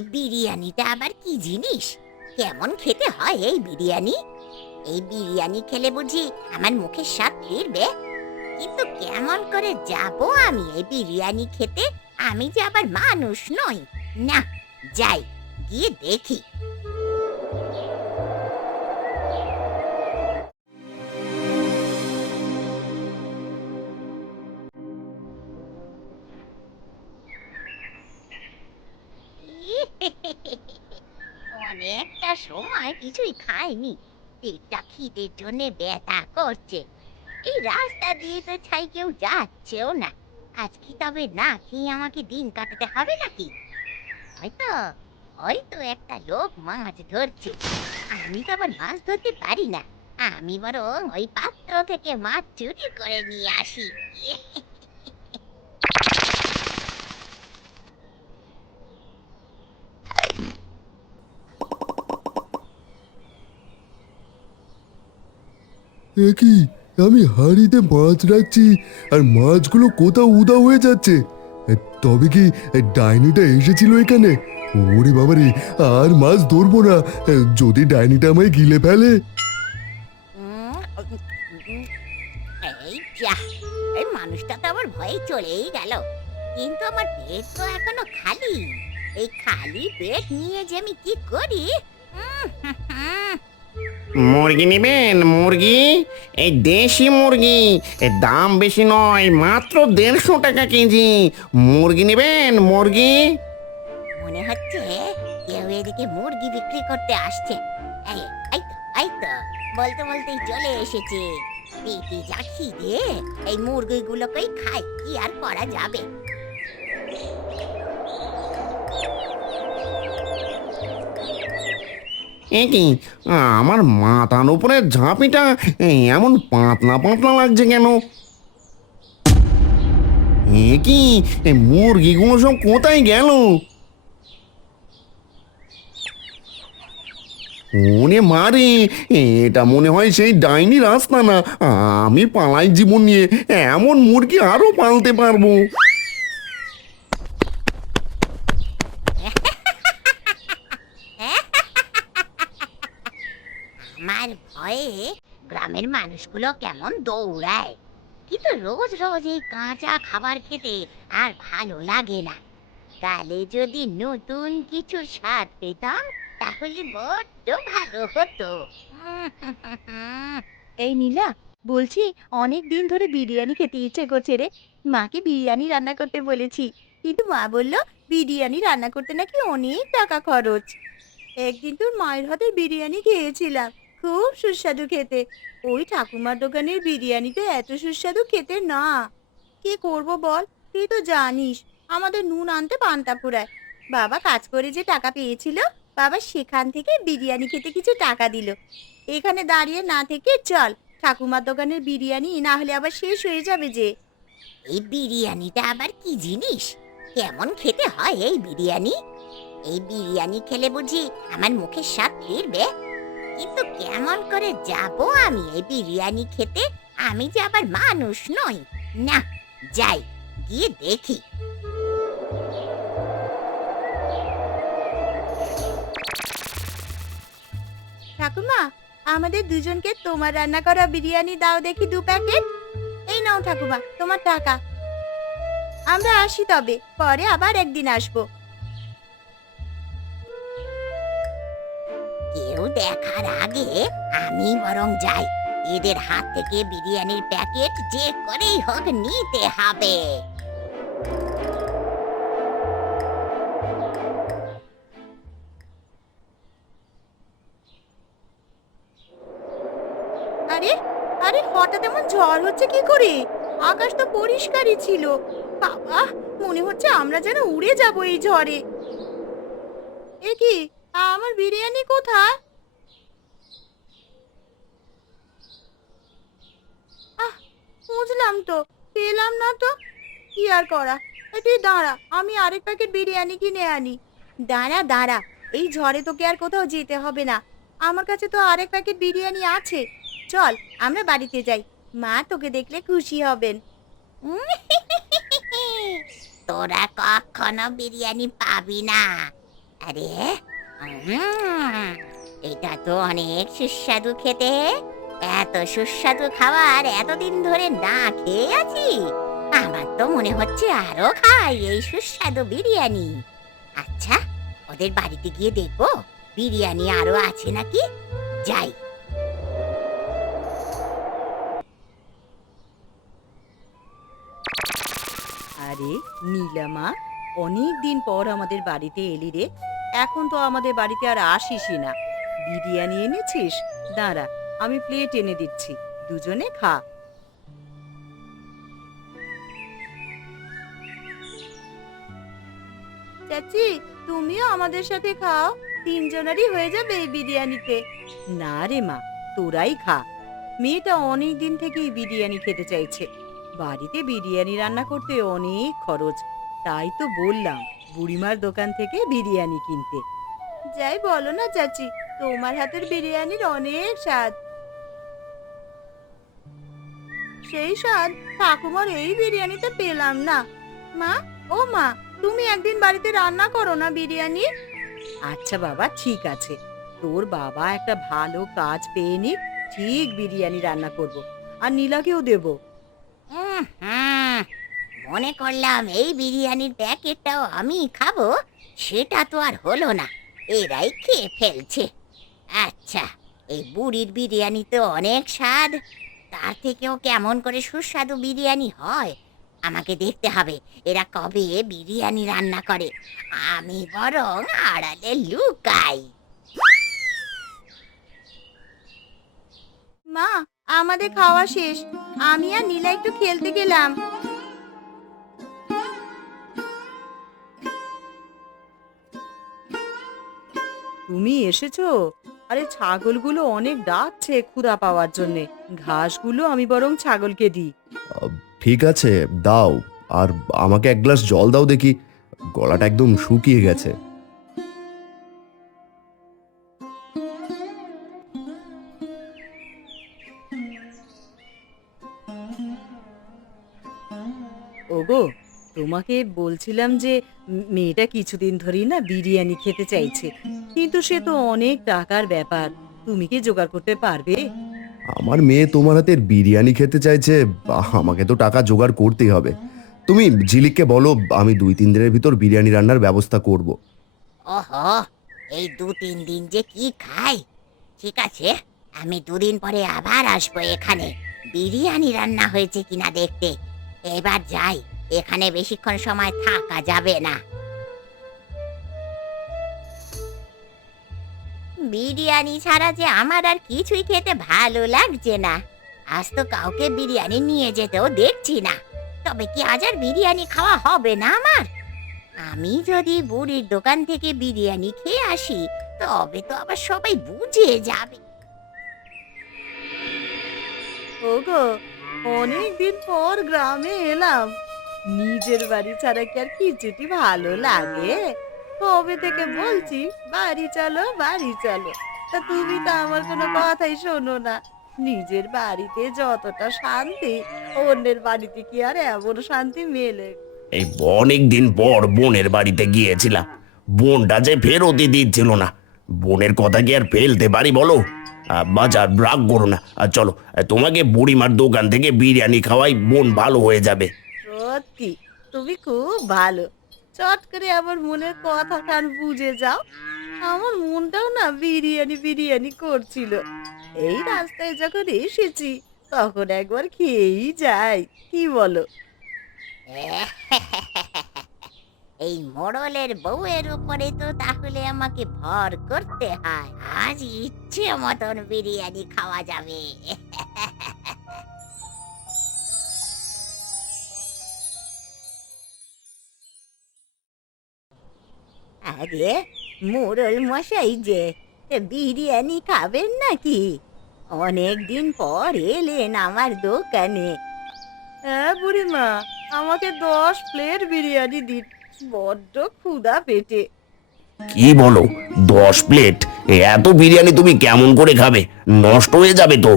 এই বিরিয়ানিটা আবার কি জিনিস? কেমন খেতে হয় এই বিরিয়ানি? এই বিরিয়ানি খেলে বুঝি আমার মুখে স্বাদ ফিরবে? কিন্তু কেমন করে যাব আমি এই বিরিয়ানি খেতে? আমি যে আবার মানুষ নই। না, যাই, গিয়ে দেখি। অনেকটা সময় কিছুই খাইনি। পেটটা খিদের জন্য ব্যথা করছে। এই রাস্তা দিয়ে তো ছাই কেউ যাচ্ছেও না। আজকে তবে না খেয়ে আমাকে দিন কাটাতে হবে নাকি? হয়তো হয়তো একটা লোক মাছ ধরছে। আমি তো আবার মাছ ধরতে পারি না। আমি বরং ওই পাত্র থেকে মাছ চুরি করে নিয়ে আসি। আমি হাঁড়িতে মাছ রাখছি আর মাছগুলো কোথাও উদা হয়ে যাচ্ছে। তবে কি ডাইনিটা এসেছিল এখানে? ওরে বাবারে, আর মাছ ধরবো না। যদি ডাইনিটা আমায় গিলে ফেলে। মানুষটা তো আমার ভয়ে চলেই গেল। কিন্তু আমার পেট তো এখনও খালি। এই খালি পেট নিয়ে যে আমি কি করি। মুরগি নেবেন, মুরগি? এই দেশি মুরগি দাম বেশি নয়, মাত্র দেড়শো টাকা কেজি। মুরগি নেবেন, মুরগি? মনে হচ্ছে কেউ এদিকে মুরগি বিক্রি করতে আসছে। এই এই তো বলতে বলতেই চলে এসেছে। পেটে যা খিদে, এই মুরগিগুলোকেই খাই, কি আর করা যাবে? কি? আমার মাথার উপরে ঝাঁপিটা এমন পাতলা পাতলা লাগছে কেন? এ কি? মুরগিগুলো সব কোথায় গেল? মনে মারে এটা মনে হয় সেই ডাইনি রাস্তা না। আমি পালাই জীবন নিয়ে এমন মুরগি আরও পালতে পারব আমার ভয়ে গ্রামের মানুষগুলো কেমন দৌড়ায়। কিন্তু রোজ রোজ এই কাঁচা খাবার খেতে আর ভালো লাগে না। কালে যদি নতুন কিছু স্বাদ পেতাম, তাহলে বড্ড ভালো হতো। এই নীলা, বলছি, অনেক দিন ধরে বিরিয়ানি খেতে ইচ্ছে করছে রে। মাকে বিরিয়ানি রান্না করতে বলেছি, কিন্তু মা বলল, বিরিয়ানি রান্না করতে নাকি অনেক টাকা খরচ। একদিন তোর মায়ের হাতে বিরিয়ানি খেয়েছিলাম। খুব সুস্বাদু খেতে। ওই ঠাকুমার দোকানের বিরিয়ানি তো এত সুস্বাদু খেতে না। কি করব বল? তুই তো জানিস, আমাদের নুন আনতে পান্তা ফুরায় বাবা কাজ করে যে টাকা পেয়েছিল, বাবা সেখান থেকে বিরিয়ানি খেতে কিছু টাকা দিল। এখানে দাঁড়িয়ে না থেকে চল, ঠাকুমার দোকানের বিরিয়ানি না হলে আবার শেষ হয়ে যাবে যে। এই বিরিয়ানিটা আবার কি জিনিস? কেমন খেতে হয় এই বিরিয়ানি? এই বিরিয়ানি খেলে বুঝি আমার মুখের স্বাদ ফিরবে? কিন্তু কেমন করে যাব আমি এই বিরিয়ানি খেতে? আমি যে আবার মানুষ নই। না, যাই, গিয়ে দেখি। ঠাকুমা আমাদের দুজনকে তোমার রান্না করা বিরিয়ানি দাও দেখি দু প্যাকেট। এই নাও ঠাকুমা তোমার টাকা। আমরা আসি তবে, পরে আবার একদিন আসব। দেখার আগে আমি বরং যাই। এদের হাত থেকে বিরিয়ানির প্যাকেট যে করেই হোক নিতে হবে। আরে আরে হঠাৎ এমন ঝড় হচ্ছে কি করে? আকাশ তো পরিষ্কারই ছিল। বাবা, মনে হচ্ছে আমরা যেন উড়ে যাব এই ঝড়ে। এ কি, আমার বিরিয়ানি কোথায় আহ বুঝলাম তো, পেলাম না তো। কি আর করা? তুই দাঁড়া, আমি আরেক প্যাকেট বিরিয়ানি কিনে আনি। দাঁড়া দাঁড়া, এই ঝড়ে তোকে আর কোথাও যেতে হবে না। আমার কাছে তো আরেক প্যাকেট বিরিয়ানি আছে। চল, আমরা বাড়িতে যাই। মা তোকে দেখলে খুশি হবেন। তোরা কখনো বিরিয়ানি পাবি না। আরে এটা তো অনেক সুস্বাদু খেতে। এত সুস্বাদু খাবার এতদিন ধরে না খেয়ে আছি। আমার তো মনে হচ্ছে আরও খাই এই সুস্বাদু বিরিয়ানি। আচ্ছা ওদের বাড়িতে গিয়ে দেখব বিরিয়ানি আরও আছে নাকি? যাই। আরে নীলামা অনেক দিন পর আমাদের বাড়িতে এলি রে। এখন তো আমাদের বাড়িতে আর আসিসই না। বিরিয়ানি এনেছিস? দাঁড়া আমি প্লেট এনে দিচ্ছি। দুজনে খা। চাচি, তুমিও আমাদের সাথে খাও। তিনজনেরই হয়ে যাবে এই বিরিয়ানিতে। না রে মা, তোরাই খা। মেয়েটা অনেক দিন থেকেই বিরিয়ানি খেতে চাইছে। বাড়িতে বিরিয়ানি রান্না করতে অনেক খরচ। তাই তো বললাম, বুড়িমার দোকান থেকে বিরিয়ানি কিনতে। যাই বলো না চাচি, তোমার হাতের বিরিয়ানির অনেক স্বাদ। সেই স্বাদ ঠাকুমার এই বিরিয়ানিতে পেলাম না। মা ও মা তুমি একদিন বাড়িতে রান্না করো না বিরিয়ানি? আচ্ছা বাবা ঠিক আছে। তোর বাবা একটা ভালো কাজ পেয়ে নিক ঠিক বিরিয়ানি রান্না করব। আর নীলাকেও দেবো। মনে করলাম এই বিরিয়ানির প্যাকেটটাও আমি খাব সেটা তো আর হলো না। এরাই খেয়ে ফেলছে। আচ্ছা এই বুড়ির বিরিয়ানি তো অনেক স্বাদ। তার থেকেও কেমন করে সুস্বাদু বিরিয়ানি হয়? আমাকে দেখতে হবে এরা কবে বিরিয়ানি রান্না করে। আমি বরং আড়ালে লুকাই। মা আমাদের খাওয়া শেষ। আমি আর নীলা একটু খেলতে গেলাম। তুমি এসেছ? আরে ছাগলগুলো অনেক ডাকছে ক্ষুধা পাওয়ার জন্যে। ঘাসগুলো আমি বরং ছাগলকে দিই। ঠিক আছে, দাও। আর আমাকে এক গ্লাস জল দাও দেখি। গলাটা একদম শুকিয়ে গেছে। তোমাকে বলছিলাম যে মেয়েটা কিছুদিন ধরেই না বিরিয়ানি খেতে চাইছে। কিন্তু সে তো অনেক টাকার ব্যাপার। তুমি কি জোগাড় করতে পারবে? আমার মেয়ে তোমার হাতের বিরিয়ানি খেতে চাইছে বাহ, আমাকে তো টাকা জোগাড় করতেই হবে। তুমি ঝিলিককে বলো আমি দুই তিন দিনের ভিতর বিরিয়ানি রান্নার ব্যবস্থা করব। ওহো এই দু তিন দিন যে কি খাই? ঠিক আছে আমি দুদিন পরে আবার আসব এখানে। বিরিয়ানি রান্না হয়েছে কিনা দেখতে। এবার যাই। এখানে বেশিক্ষণ সময় থাকা যাবে না। বিরিয়ানি ছাড়া যে আমার আর কিছুই খেতে ভালো লাগছে না। আজ তো কাউকে বিরিয়ানি নিয়ে যেতেও দেখছি না। তবে কি আজ আর বিরিয়ানি খাওয়া হবে না আমার? আমি যদি বুড়ির দোকান থেকে বিরিয়ানি খেয়ে আসি, তবে তো আবার সবাই বুঝে যাবে। ওগো, অনেকদিন পর গ্রামে এলাম। নিজের বাড়ি ছাড়া কি আর কিছুটি ভালো লাগে? কবে থেকে বলছি, বাড়ি চলো বাড়ি চলো। তা তুমি তো আমার কোনো কথাই শোনো না। নিজের বাড়িতে যতটা শান্তি, অন্যের বাড়িতে কি আর এমন শান্তি মেলে? এই অনেক দিন পর বোনের বাড়িতে গিয়েছিলাম। বোনটা যে ফেরতই দিচ্ছিল না। বোনের কথা কি আর ফেলতে পারি বলো? বাজার রাগ করো না। আর চলো, তোমাকে বুড়িমার দোকান থেকে বিরিয়ানি খাওয়াই বোন ভালো হয়ে যাবে। সত্যি, তুমি খুব ভালো। চট করে আমার মনের কথা কান বুঝে যাও। আমার মনটাও না বিরিয়ানি বিরিয়ানি করছিল। এই রাস্তায় যখন এসেছি, তখন একবার খেয়েই যাই, কি বলো? এই মোড়লের বউয়ের উপরে তো তাহলে আমাকে ভর করতে হয়। আজ ইচ্ছে মতন বিরিয়ানি খাওয়া যাবে। আরে মোড়ল মশাই যে বিরিয়ানি খাবেন নাকি? অনেক দিন পর এলেন আমার দোকানে। হ্যাঁ বুড়িমা আমাকে দশ প্লেট বিরিয়ানি দিন বড্ড ক্ষুধা পেটে। কি বলো দশ প্লেট? এত বিরিয়ানি তুমি কেমন করে খাবে? নষ্ট হয়ে যাবে তো।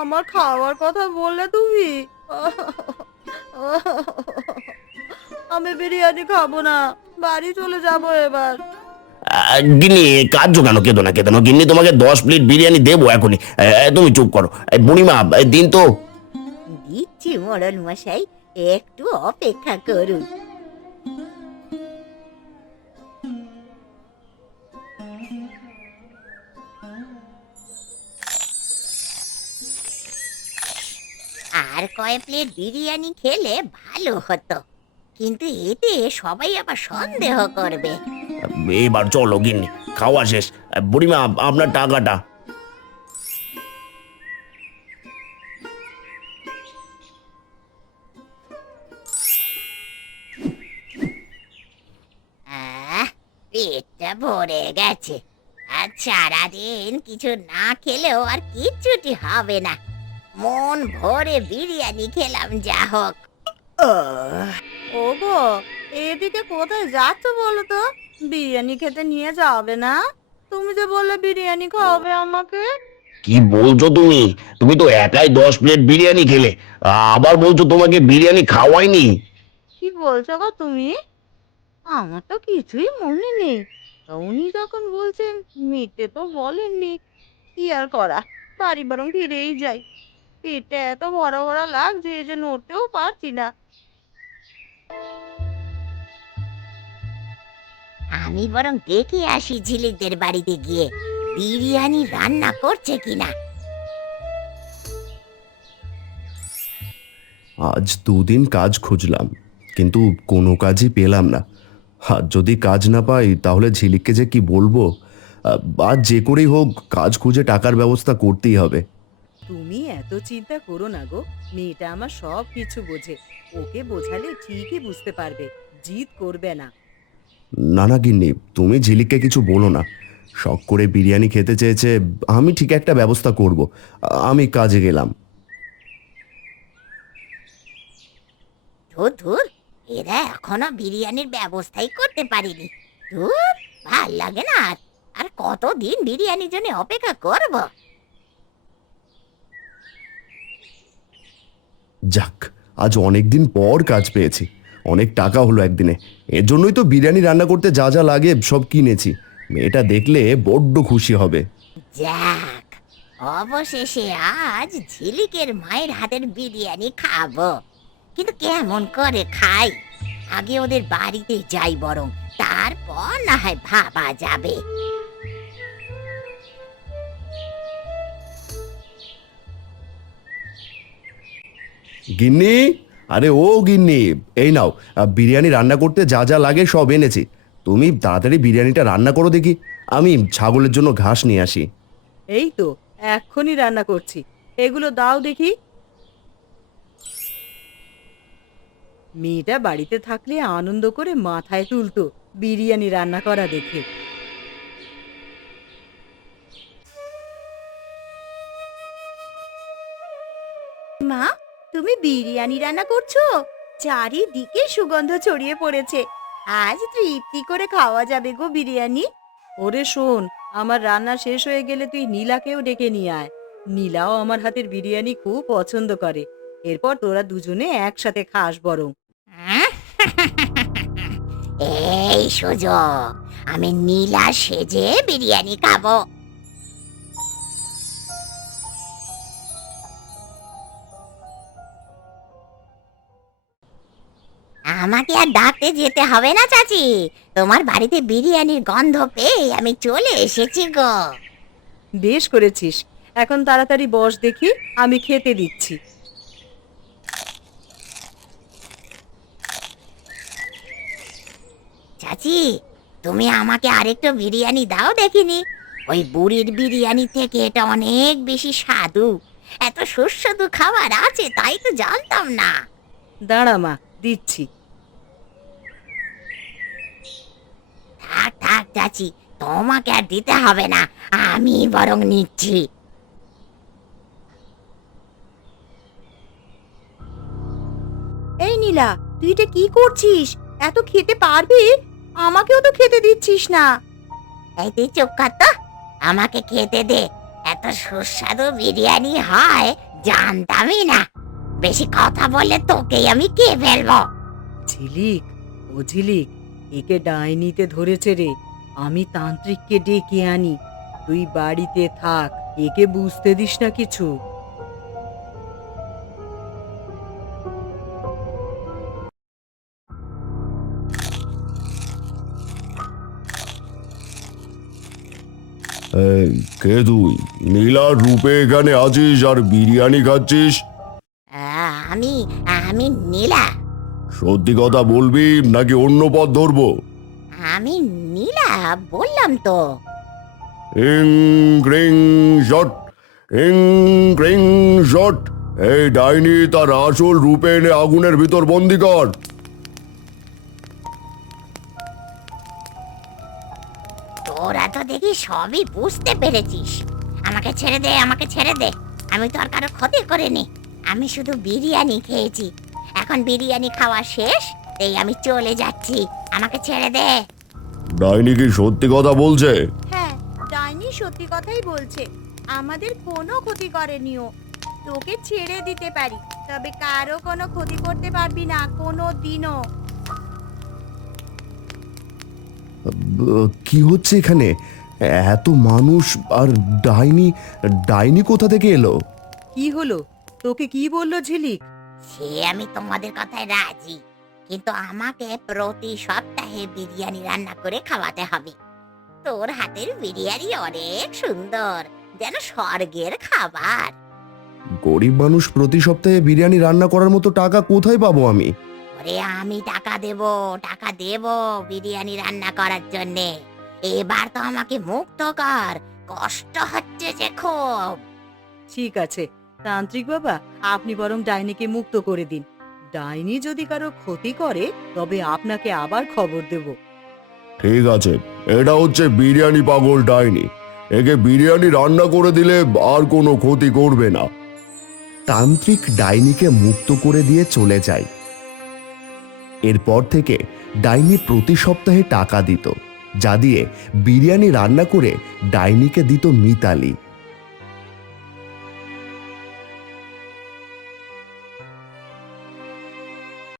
আমার খাওয়ার কথা বললে তুমি? আমি বিরিয়ানি খাব না। বাড়ি চলে যাব এবার। আহ, গিন্নি কার্য কেন? কেঁদো না কেঁদো না। গিন্নি তোমাকে দশ প্লেট বিরিয়ানি দেবো এখনই। তুমি চুপ করো। বুড়িমা দিন তো দিচ্ছি মোড়ল মশাই একটু অপেক্ষা করুন। আর কয় প্লেট বিরিয়ানি খেলে ভালো হতো। কিন্তু এতে সবাই আবার সন্দেহ করবে। এবার চলো গিন্নি খাওয়া শেষ। বুড়িমা আপনার টাকাটা। আহ, পেটটা ভরে গেছে। আর সারাদিন কিছু না খেলেও আর কিচ্ছুটি হবে না। মন ভরে বিরিয়ানি খেলাম যা হোক। ওগো এদিকে কোথায় যাচ্ছ বলো তো? বিরিয়ানি খেতে নিয়ে যাবে না? তুমি যে বললে বিরিয়ানি খাওয়াবে আমাকে? কি বলছো তুমি? তুমি তো একাই দশ প্লেট বিরিয়ানি খেলে। আবার বলছো তোমাকে বিরিয়ানি খাওয়াইনি। কি বলছো গো তুমি? আমার তো কিছুই মনে নেই। তা উনি যখন বলছেন মিটে তো বলেননি। কি আর করা? বাড়ি বরং ফিরেই যাই। পেটটা এত বড় বড় লাগছে যে নড়তেও পারছি না। আমি বরং দেখে আসি ঝিলিকদের বাড়িতে গিয়ে বিরিয়ানি রান্না করছে কিনা। আজ দুদিন কাজ খুঁজলাম, কিন্তু কোনো কাজই পেলাম না। আর যদি কাজ না পাই, তাহলে ঝিলিককে যে কি বলব? আজ যে করেই হোক, কাজ খুঁজে টাকার ব্যবস্থা করতেই হবে। তুমি এত চিন্তা করো না গো মেয়েটা আমার সব কিছু বোঝে। ওকে বোঝালে ঠিকই বুঝতে পারবে জিদ করবে না। না না গিন্নি তুমি ঝিলিককে কিছু বলো না। শখ করে বিরিয়ানি খেতে চেয়েছে আমি ঠিক একটা ব্যবস্থা করব। আমি কাজে গেলাম। ধুর ধুর এরা এখনও বিরিয়ানির ব্যবস্থাই করতে পারিনি। ধুর ভালো লাগে না আর। আর কতদিন বিরিয়ানির জন্য অপেক্ষা করব? যাক, আজ অনেক দিন পর কাজ পেয়েছি। অনেক টাকা হলো একদিনে। এর জন্যই তো বিরিয়ানি রান্না করতে যা যা লাগে সব কিনেছি। মেয়েটা দেখলে বড্ড খুশি হবে। যাক, অবশেষে আজ ঝিলিকের মায়ের হাতের বিরিয়ানি খাব। কিন্তু কেমন করে খাই? আগে ওদের বাড়িতে যাই বরং, তারপর না হয় ভাবা যাবে। গিন্নি? আরে ও গিন্নি এই নাও বিরিয়ানি রান্না করতে যা যা লাগে সব এনেছি। তুমি তাড়াতাড়ি বিরিয়ানিটা রান্না করো দেখি আমি ছাগলের জন্য ঘাস নিয়ে আসি। এই তো এক্ষুনি রান্না করছি। এগুলো দাও দেখি। মেয়েটা বাড়িতে থাকলে আনন্দ করে মাথায় তুলতো বিরিয়ানি রান্না করা দেখে। মা তুমি বিরিয়ানি রান্না করছ? চারিদিকে সুগন্ধ ছড়িয়ে পড়েছে। আজ তৃপ্তি করে খাওয়া যাবে গো বিরিয়ানি। ওরে শোন আমার রান্না শেষ হয়ে গেলে তুই নীলাকেও ডেকে নিয়ে আয়। নীলাও আমার হাতের বিরিয়ানি খুব পছন্দ করে। এরপর তোরা দুজনে একসাথে খাস বরং। এই সুযোগ আমি নীলা সেজে বিরিয়ানি খাব। আমাকে আর ডাকতে যেতে হবে না চাচি। তোমার বাড়িতে বিরিয়ানির গন্ধ পেয়ে আমি চলে এসেছি গো। বেশ করেছিস। এখন তাড়াতাড়ি বস দেখি আমি খেতে দিচ্ছি। চাচি তুমি আমাকে আরেকটু বিরিয়ানি দাও দেখিনি। ওই বুড়ির বিরিয়ানি থেকে এটা অনেক বেশি স্বাদু। এত সুস্বাদু খাবার আছে তাই তো জানতাম না। দাঁড়া মা দিচ্ছি থাক থাক চাচি তোমাকে আর দিতে হবে না। আমি বরং নিচ্ছি। এই নীলা তুই এটা কি করছিস? এত খেতে পারবি? আমাকেও তো খেতে দিচ্ছিস না। এই তুই চুপ কর তো। আমাকে খেতে দে। এত সুস্বাদু বিরিয়ানি হয় জানতামই না। বেশি কথা বললে তোকেই আমি কে ফেলব। ঝিলিক ও ঝিলিক একে ডাইনিতে ধরেছে রে। আমি তান্ত্রিককে ডেকে আনি। তুই বাড়িতে থাক একে বুঝতে দিস না কিছু। এই, কে তুই? নীলার রূপে এখানে আছিস আর বিরিয়ানি খাচ্ছিস? আহ, আমি আমি নীলা। সত্যি কথা বলবি নাকি অন্য পথ ধরবো? আমি নীলা বললাম তো। ইং গ্রিং শট ইং গ্রিং শট এই ডাইনি তার আসল রূপে এনে আগুনের ভিতর বন্দি কর। তোরা তো দেখি সবই বুঝতে পেরেছিস। আমাকে ছেড়ে দে আমাকে ছেড়ে দে। আমি তো আর কারও ক্ষতি করিনি। আমি শুধু বিরিয়ানি খেয়েছি। এখন বিরিয়ানি খাওয়া শেষ এই আমি চলে যাচ্ছি। আমাকে ছেড়ে দে। ডাইনি কি সত্যি কথা বলছে? হ্যাঁ ডাইনি সত্যি কথাই বলছে। আমাদের কোনো ক্ষতি করেনি ও। তোকে ছেড়ে দিতে পারি তবে কারও কোনো ক্ষতি করতে পারবি না কোনো দিনও। কি হচ্ছে এখানে? এত মানুষ আর ডাইনি ডাইনি কোথা থেকে এলো? কি হলো? তোকে কি বলল ঝিলিক? সে আমি তোমাদের কথায় রাজি। কিন্তু আমাকে প্রতি সপ্তাহে বিরিয়ানি রান্না করে খাওয়াতে হবে। তোর হাতের বিরিয়ানি অনেক সুন্দর যেন স্বর্গের খাবার। গরিব মানুষ প্রতি সপ্তাহে বিরিয়ানি রান্না করার মতো টাকা কোথায় পাবো আমি? ওরে আমি টাকা দেব টাকা দেব বিরিয়ানি রান্না করার জন্যে। এবার তো আমাকে মুক্ত কর কষ্ট হচ্ছে যে খুব। ঠিক আছে তান্ত্রিক বাবা আপনি বরং ডাইনিকে মুক্ত করে দিন। ডাইনি যদি কারও ক্ষতি করে তবে আপনাকে আবার খবর দেব। ঠিক আছে। এটা হচ্ছে বিরিয়ানি পাগল ডাইনি। একে বিরিয়ানি রান্না করে দিলে আর কোনো ক্ষতি করবে না। তান্ত্রিক ডাইনিকে মুক্ত করে দিয়ে চলে যায়। এরপর থেকে ডাইনি প্রতি সপ্তাহে টাকা দিত। যা দিয়ে বিরিয়ানি রান্না করে ডাইনিকে দিত মিতালি।